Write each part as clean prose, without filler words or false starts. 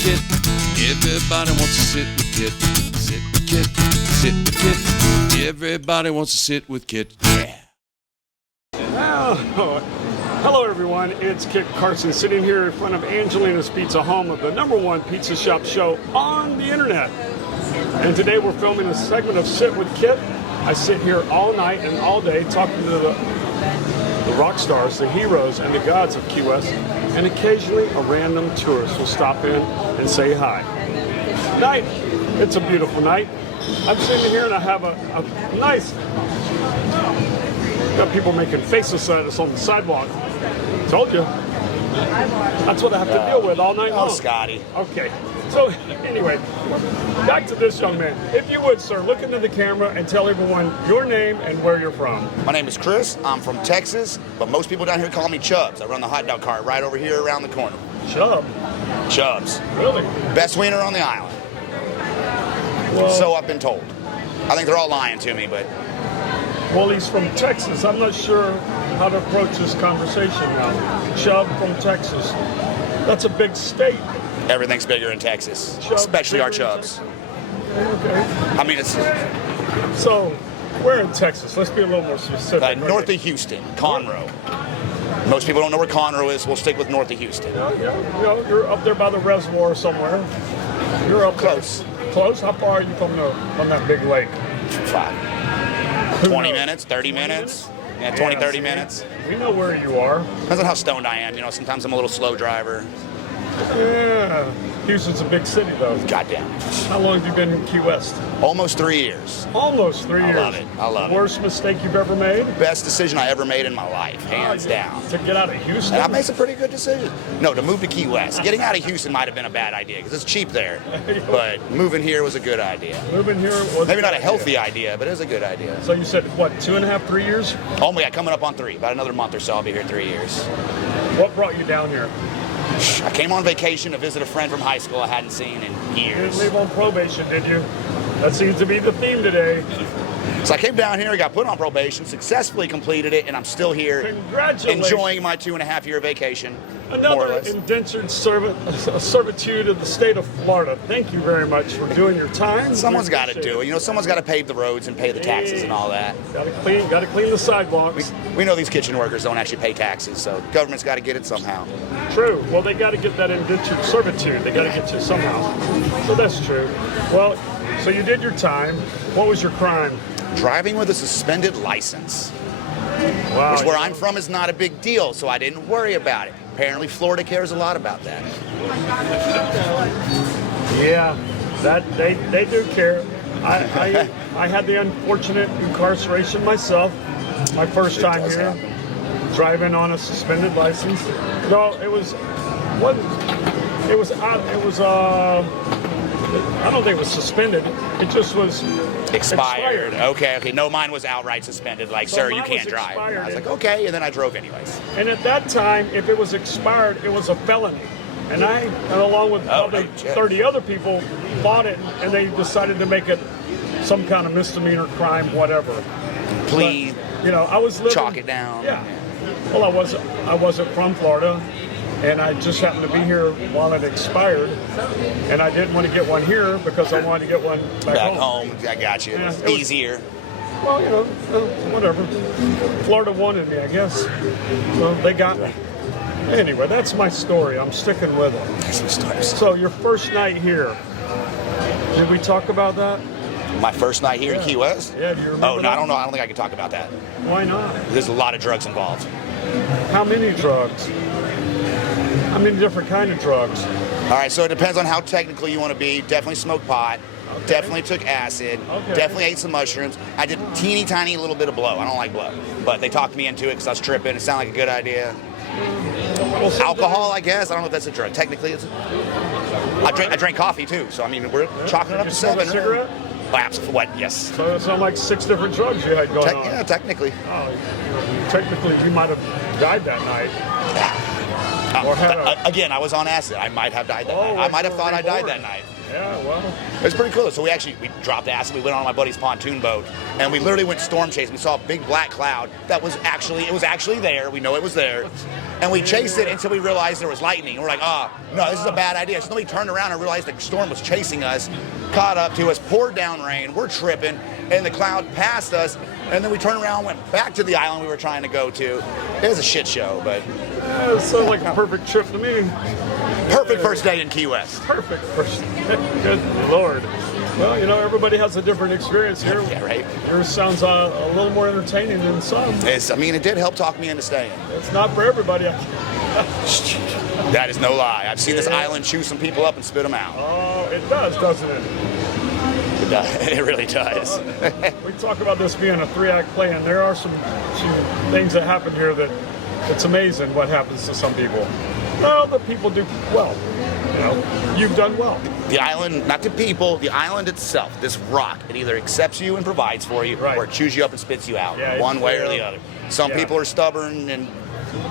Kit. Everybody wants to sit with Kit. Sit with Kit. Sit with Kit. Everybody wants to sit with Kit. Yeah. Hello everyone, it's Kit Carson sitting here in front of Angelina's Pizza, home of the #1 pizza shop show on the internet. And today we're filming a segment of Sit with Kit. I sit here all night and all day talking to the rock stars, the heroes, and the gods of Key West. And occasionally a random tourist will stop in and say hi. Tonight, it's a beautiful night. I'm sitting here and I have a nice... Got people making faces at us on the sidewalk. Told you. That's what I have to deal with all night long. Oh, Scotty. Okay. So, anyway, back to this young man. If you would, sir, look into the camera and tell everyone your name and where you're from. My name is Chris. I'm from Texas, but most people down here call me Chubbs. I run the hot dog cart right over here around the corner. Chubbs. Really? Best wiener on the island. Well, so I've been told. I think they're all lying to me, but... Well, he's from Texas. I'm not sure how to approach this conversation now. Chubb from Texas. That's a big state. Everything's bigger in Texas, Chubbs, especially our Chubbs. Okay. I mean, it's... So, where in Texas? Let's be a little more specific. North of Houston, Conroe. Most people don't know where Conroe is. We'll stick with north of Houston. Yeah, you're up there by the reservoir somewhere. You're up close. There. Close? How far are you from that big lake? 20 minutes, 30 minutes. Yeah, 20, 30 minutes. We know where you are. Depends on how stoned I am. You know, sometimes I'm a little slow driver. Yeah. Houston's a big city, though. Goddamn. How long have you been in Key West? Almost 3 years. Almost 3 years. I love it. I love it. Worst mistake you've ever made? Best decision I ever made in my life, hands down. To get out of Houston? And I made some pretty good decisions. No, to move to Key West. Getting out of Houston might have been a bad idea because it's cheap there. But moving here was a good idea. Moving here was maybe not a healthy idea, but it was a good idea. So you said, what, 2.5, 3 years? Oh, yeah, coming up on 3. About another month or so, I'll be here 3 years. What brought you down here? I came on vacation to visit a friend from high school I hadn't seen in years. You didn't leave on probation, did you? That seems to be the theme today. So I came down here, got put on probation, successfully completed it, and I'm still here enjoying my 2.5-year vacation. Another indentured servitude of the state of Florida. Thank you very much for doing your time. Someone's got to do it. You know, someone's got to pave the roads and pay the taxes and all that. Got to clean the sidewalks. We know these kitchen workers don't actually pay taxes, so government's got to get it somehow. True. Well, they got to get that indentured servitude. They got to get you somehow. So that's true. Well, so you did your time. What was your crime? Driving with a suspended license. Wow. Which where I'm from is not a big deal, so I didn't worry about it. Apparently, Florida cares a lot about that. Yeah, that they do care. I had the unfortunate incarceration myself. My first time here, driving on a suspended license. No, it was I don't think it was suspended. It just was expired. Okay. No, mine was outright suspended. Like, so sir, you can't drive. I was like, okay, and then I drove anyways. And at that time, if it was expired, it was a felony. And along with probably 30 other people, bought it, and they decided to make it some kind of misdemeanor crime, whatever. Please, but, I was living, chalk it down. Yeah. Well, I wasn't from Florida. And I just happened to be here while it expired, and I didn't want to get one here because I wanted to get one back home. I got you. Yeah, easier. Well, whatever. Florida wanted me, I guess. Well, they got me. Anyway, that's my story. I'm sticking with it. That's my story. So your first night here, did we talk about that? My first night here in Key West? Yeah, do you remember? Oh, no, I don't know. I don't think I can talk about that. Why not? There's a lot of drugs involved. How many drugs? How many different kind of drugs? All right, so it depends on how technical you want to be. Definitely smoked pot. Okay. Definitely took acid. Okay. Definitely ate some mushrooms. I did a teeny tiny little bit of blow. I don't like blow. But they talked me into it because I was tripping. It sounded like a good idea. Well, alcohol, I guess. I don't know if that's a drug. Technically, I drank coffee too. So, I mean, we're chalking it up to 7. A cigarette? Oh, absolutely. What? Yes. So it sounds like 6 different drugs you had going on. Yeah, technically. Oh, technically, you might have died that night. Again, I was on acid. I might have died that night. I might have thought I died that night. Yeah, well. It was pretty cool. So we dropped acid. We went on my buddy's pontoon boat, and we literally went storm chasing. We saw a big black cloud that was actually there. We know it was there, and we chased it until we realized there was lightning. And we're like, no, this is a bad idea. So then we turned around and realized the storm was chasing us, caught up to us, poured down rain. We're tripping, and the cloud passed us. And then we turned around and went back to the island we were trying to go to. It was a shit show, but Yeah, it sounds like a perfect trip to me. perfect first day in Key West. Perfect first. Good Lord. Well, you know, everybody has a different experience here. Yeah, right. Yours sounds a little more entertaining than some. It did help talk me into staying. It's not for everybody. That is no lie. I've seen this island chew some people up and spit them out. Oh, it does, doesn't it? It really does. We talk about this being a 3-act play, and there are some things that happen here that it's amazing what happens to some people. Well, the people do well. You know, you've done well. The island, not the people, the island itself, this rock, it either accepts you and provides for you, Right. or it chews you up and spits you out, Yeah, one way or the other. Some Yeah. people are stubborn and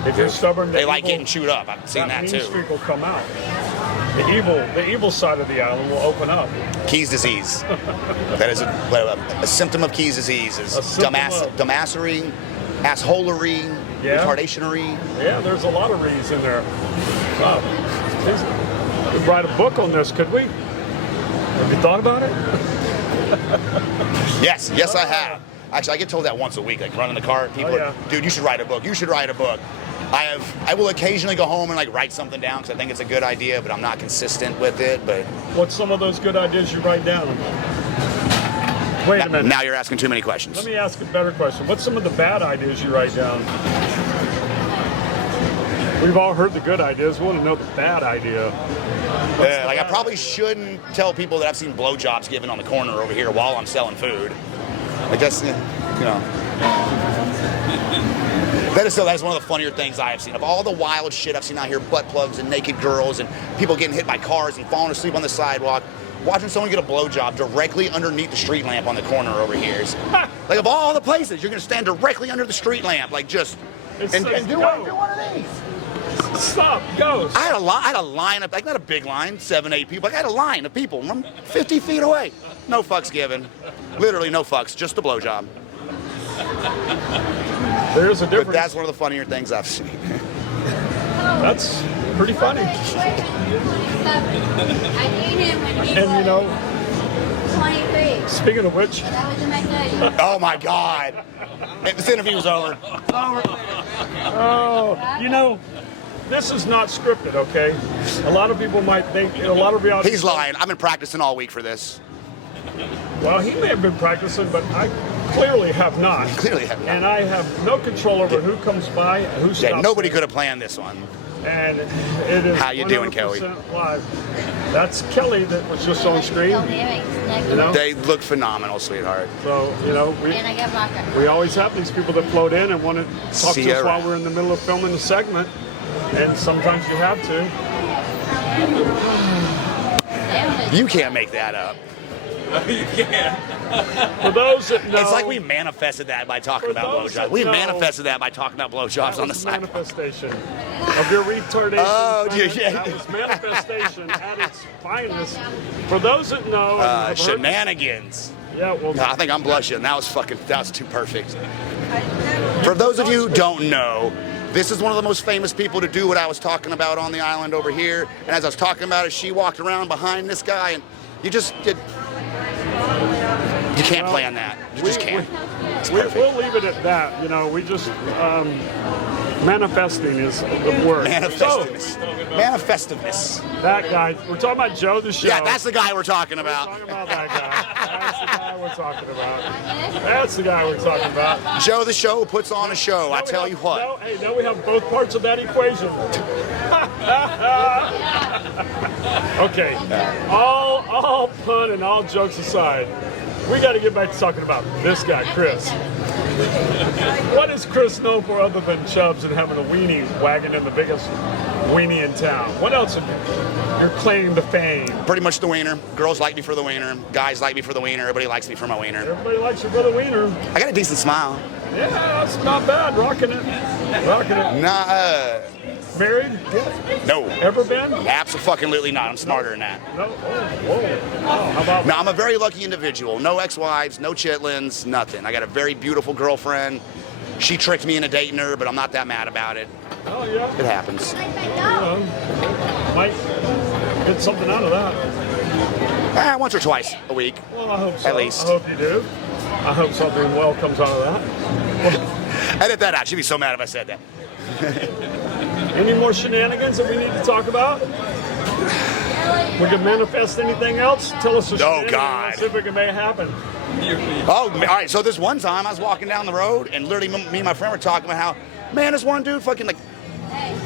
If you're stubborn, they like getting chewed up. I've seen that mean too. streak will come out. The evil side of the island will open up. Keys disease. That is a symptom of Keys disease. Is A symptom of- dumbassery, assholery, Yeah. retardationary. Yeah, there's a lot of re's in there. Wow. Geez, we could write a book on this, could we? Have you thought about it? Yes, I have. Actually, I get told that once a week, like running the car. People yeah. are, dude, you should write a book. You should write a book. I will occasionally go home and like write something down because I think it's a good idea, but I'm not consistent with it. But What's some of those good ideas you write down? Wait a minute. now you're asking too many questions. Let me ask a better question. What's some of the bad ideas you write down? We've all heard the good ideas. We want to know the bad idea. Like I probably shouldn't tell people that I've seen blowjobs given on the corner over here while I'm selling food. Like that's, you know. That is one of the funnier things I have seen. Of all the wild shit I've seen out here, butt plugs and naked girls and people getting hit by cars and falling asleep on the sidewalk, watching someone get a blowjob directly underneath the street lamp on the corner over here. Like of all the places, you're gonna stand directly under the street lamp, like just and do one of these. Stop, go. I had a line of, like not a big line, 7, 8 people. I had a line of people from 50 feet away. No fucks given. Literally no fucks, just a blowjob. There's a difference. But that's one of the funnier things I've seen. That's pretty funny. And you know, 23. speaking of which, That was in my 30. Oh my God. This interview's over. oh, you know, this is not scripted, okay? A lot of people might think, a lot of reality. He's lying. I've been practicing all week for this. Well, he may have been practicing, but I clearly have not. Clearly have not. And I have no control over who comes by, who stops. Yeah, nobody could have planned this one. And it is How you doing, Kelly? 100% live. That's Kelly that was just on screen. You know? They look phenomenal, sweetheart. So, you know, And I got vodka. we always have these people that float in and want to talk to us Sierra. while we're in the middle of filming the segment. And sometimes you have to. You can't make that up. For those that know, It's like we manifested that by talking about those blowjobs. that We know- manifested that by talking about blowjobs that on the was side. manifestation of your retardation. Oh, finest. yeah. That was manifestation at its finest. For those that know, and have heard- Shenanigans. yeah, well, I think I'm blushing. That was too perfect. For those of you who don't know, this is one of the most famous people to do what I was talking about on the island over here. And as I was talking about it, she walked around behind this guy, and you can't plan that. You just can't. It's perfect. we'll leave it at that. You know, we just manifesting is the word. Manifestiveness. Manifestiveness. So, that guy. We're talking about Joe the Show. Yeah, that's the guy we're talking We're about. talking about that guy. That's the guy we're talking about. That's the guy we're talking about. Joe the Show puts on a show, I tell you what. Now we have both parts of that equation. Okay, all fun and all jokes aside, we got to get back to talking about this guy, Chris. What is Chris known for other than Chubbs and having a weenie wagon in the biggest weenie in town? What else is your claim to fame? Pretty much the wiener. Girls like me for the wiener. Guys like me for the wiener. Everybody likes me for my wiener. Everybody likes your brother Weiner. I got a decent smile. Yeah, that's not bad. Rocking it. Rocking it. Nah, Married? No. Ever been? Absolutely not. I'm smarter than that. No. Oh, how about? No, I'm a very lucky individual. No ex-wives, no chitlins, nothing. I got a very beautiful girlfriend. She tricked me into dating her, but I'm not that mad about it. Oh yeah. It happens. Might get something out of that. Once or twice a week. Well, I hope so. At least. I hope you do. I hope something well comes out of that. Edit that out. She'd be so mad if I said that. Any more shenanigans that we need to talk about? We can manifest anything else? Tell us a shenanigan. God. Let's see if we can make it happen. Oh, all right. So this one time I was walking down the road and literally me and my friend were talking about how, man, this one dude fucking like,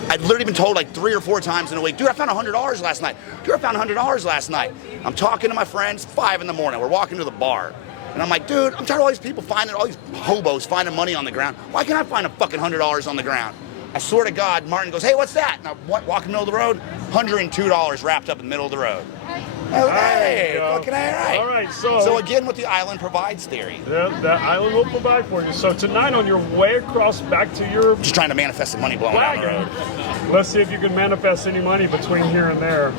I'd literally been told like 3 or 4 times in a week, dude, I found $100 last night. Dude, I found $100 last night. I'm talking to my friends, 5 in the morning. We're walking to the bar. And I'm like, dude, I'm tired of all these people finding, all these hobos finding money on the ground. Why can't I find a fucking $100 on the ground? I swear to God, Martin goes, hey, what's that? And I walk in the middle of the road, $102 wrapped up in the middle of the road. Hey, fucking A, all right. So again, with the island provides theory. That island will provide for you. So tonight on your way across back to your Just trying to manifest some money blowing down the road. let's see if you can manifest any money between here and there.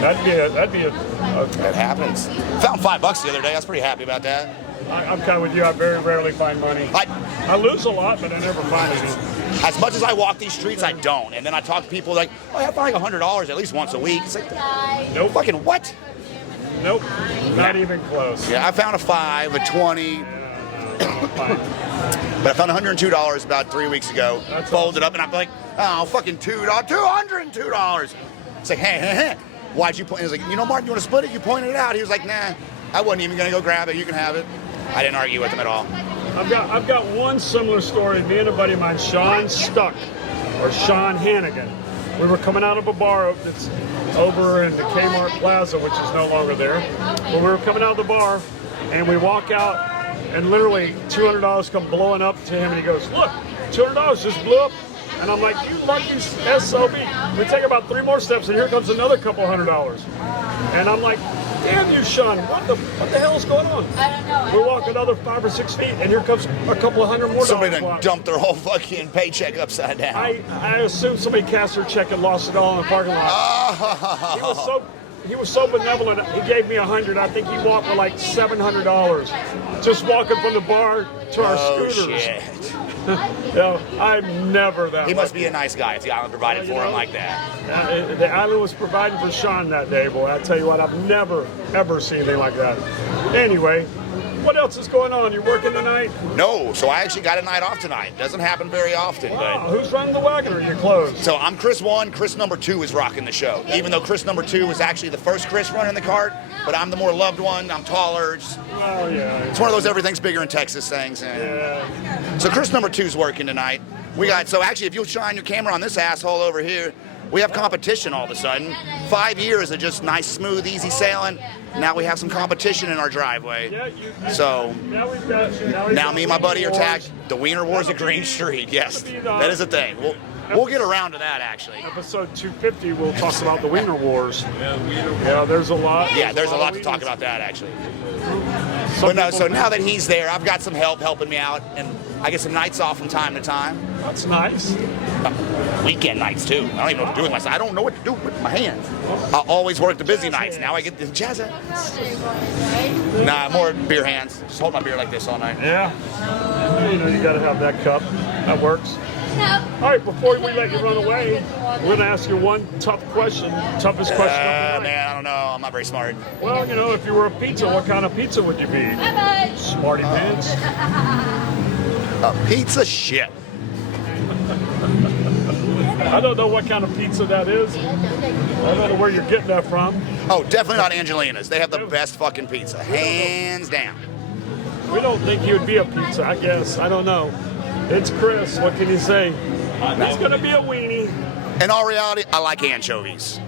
That'd be a That happens. Found $5 the other day. I was pretty happy about that. I'm kind of with you. I very rarely find money. I lose a lot, but I never find any. As much as I walk these streets, I don't. And then I talk to people like, oh, I find like $100 at least once a week. It's like, Nope. fucking what? Nope. Not even close. Yeah, I found a 5, a 20. Fine. But I found $102 about 3 weeks ago. That's Folded up, and I'm like, oh, fucking $202. It's like, hey, why'd you point? He was like, you know, Martin, you want to split it? You pointed it out. He was like, nah, I wasn't even gonna go grab it. You can have it. I didn't argue with him at all. I've got one similar story. Me and a buddy of mine, Sean Stuck, or Sean Hannigan. We were coming out of a bar that's over in the Kmart Plaza, which is no longer there. But we were coming out of the bar, and we walk out, and literally $200 come blowing up to him, and he goes, look, $200 just blew up. And I'm like, you lucky SOB. We take about 3 more steps, and here comes another couple $100. And I'm like, damn you, Sean, what the hell is going on? I don't know. We walk another 5 or 6 feet, and here comes a couple of $100 more. Somebody done dumped their whole fucking paycheck upside down. I assume somebody cashed their check and lost it all in the parking lot. Oh. He was so benevolent. He gave me $100. I think he walked for like $700, just walking from the bar to our scooters. Shit. I'm never that. He must be a nice guy if the island provided for him like that. The island was providing for Sean that day, boy. I tell you what, I've never ever seen anything like that. Anyway, what else is going on? You working tonight? No, so I actually got a night off tonight. Doesn't happen very often, Wow, but. who's running the wagon? Or are you closed? So I'm Chris 1, Chris number 2 is rocking the show. Even though Chris number 2 was actually the first Chris running the cart, but I'm the more loved one. I'm taller. Oh yeah. It's one of those everything's bigger in Texas things. Yeah. So Chris number 2's working tonight. So actually, if you'll shine your camera on this asshole over here, we have competition all of a sudden. 5 years of just nice, smooth, easy sailing. Now we have some competition in our driveway. So now me and my buddy are tagged. The Weiner Wars at Green Street. Yes, that is a thing. We'll get around to that actually. Episode 250, we'll talk about the Weiner Wars. Yeah, there's a lot. Yeah, there's a lot to talk about that actually. But no, so now that he's there, I've got some help helping me out, and I get some nights off from time to time. That's nice. Weekend nights too. I don't even know what to do with myself. I don't know what to do with my hands. I always work the busy nights. Now I get the jazz hands. Nah, more beer hands. Just hold my beer like this all night. Yeah. You gotta have that cup. That works. No. All right, before we let you run away, we're gonna ask you one tough question. Toughest question of the night. Man, I don't know. I'm not very smart. Well, if you were a pizza, what kind of pizza would you be? Bye-bye. Smarty pants. A pizza shit. I don't know what kind of pizza that is. I don't know where you're getting that from. Oh, definitely not Angelina's. They have the best fucking pizza, hands down. We don't think you would be a pizza, I guess. I don't know. It's Chris. What can you say? It's gonna be a weenie. In all reality, I like anchovies.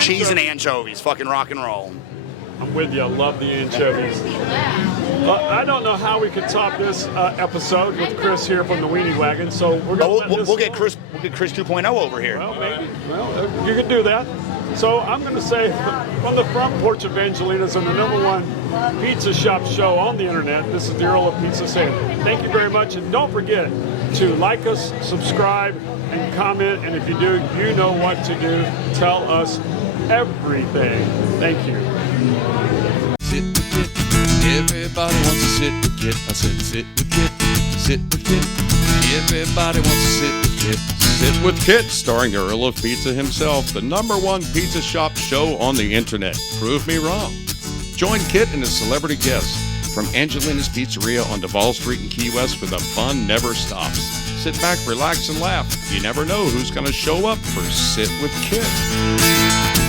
Cheese and anchovies, fucking rock and roll. I'm with you. I love the anchovies. I don't know how we could top this episode with Chris here from the Weenie Wagon. So we're gonna We'll get Chris 2.0 over here. Well, maybe. Well, you can do that. So I'm going to say, from the front porch of Angelina's and the #1 pizza shop show on the internet, this is the Earl of Pizza saying thank you very much, and don't forget to like us, subscribe, and comment. And if you do, you know what to do. Tell us everything. Thank you. Sit with Kit. Everybody wants to sit with Kit. I said sit with Kit. Sit with Kit. Everybody wants to sit with Kit. Sit with Kit, starring the Earl of Pizza himself, the #1 pizza shop show on the internet. Prove me wrong. Join Kit and his celebrity guests from Angelina's Pizzeria on Duval Street in Key West, where the fun never stops. Sit back, relax, and laugh. You never know who's going to show up for Sit with Kit.